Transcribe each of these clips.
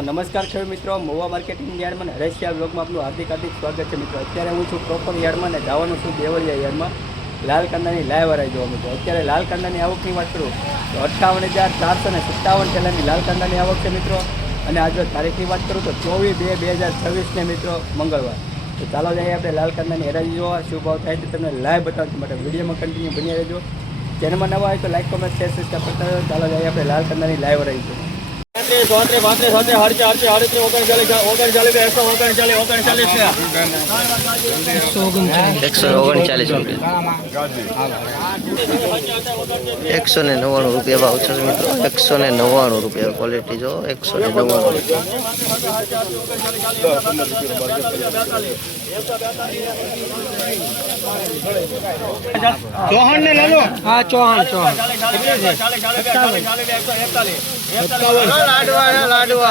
તો नमस्कार खेडूत मित्रों, महुआ मार्केटिंग यार्ड में हरेशिया ब्लॉग में आपનું हार्दिक स्वागत है। मित्रों अत्यारे हूँ छूँ प्रोपर यार्ड में जवानुं छूँ देवलिया यार्ड में लाल कांदानी लाइव हराई जोवा। मित्रों अत्यारे लाल कांदानी आवकनी वात करूँ तो 58,457 थैलानी लाल कांदानी आवक है। मित्रों अने आज तारीखनी बात करूँ तो 24/2/2026 ने मित्रों मंगलवार। तो चालो जाइए अपने लाल कांदानी हराई जोवा शुं भाव थाय तो तमने लाइव बताववा माटे विडियो में कंटिन्यू बनी रहेजो। चैनल में नवा आए तो लाइक कमेंट शेयर सब्सक्राइब करता रहो। चालो जाइए अपने लाल कांदानी लाइव हराई जोवा। 199 રૂપિયા ભાવ છે મિત્રો। 199 રૂપિયા ક્વોલિટી જો 199 चौहान ने लो। हाँ चौहान लाडवा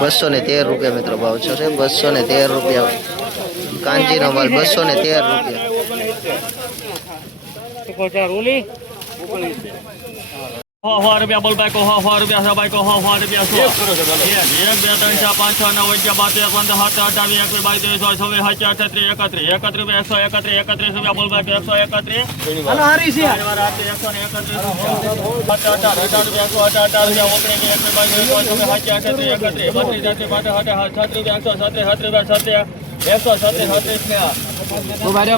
₹213 મિત્રો ભાવ છે। 213 રૂપિયા કાંજીનો માલ 213 રૂપિયા। ₹100 बोल बाइक को ₹100 सबाई को ₹100 1 2 3 4 5 6 9 11 12 13 14 15 17 18 19 20 21 22 23 31 31 बोल बाइक 131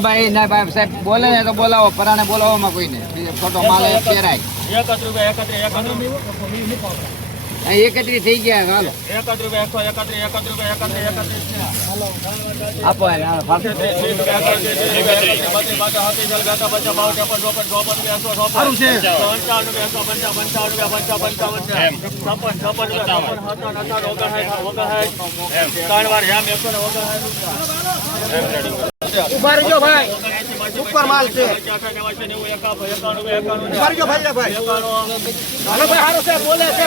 भाई ना भाई साहब बोले है तो बोलाओ पराने बोलाओ में कोई ने फोटो माल पेराय ₹31 થઈ ગયા હાલો આપો એને સારું છે ઉભા રહેજો ભાઈ ઉપર માલ છે ઉભા રહેજો ભાઈ હાલો ભાઈ હારો છે બોલે છે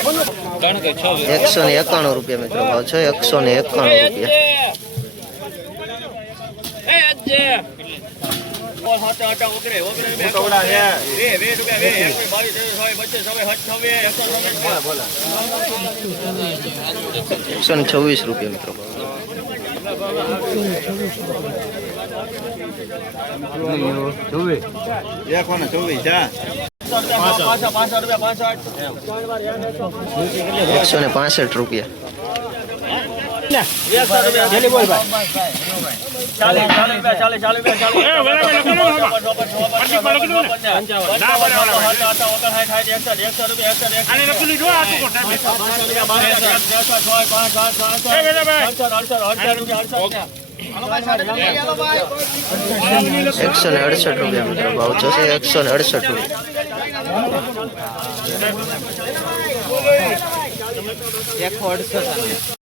191 રૂપિયા મિત્રો ભાવ છે। 191 રૂપિયા। ₹126 રૂપિયા મિત્રો ભાવ। ₹165 રૂપિયા। ₹168 મિત્રો ભાવ છે। 168 રૂપિયા।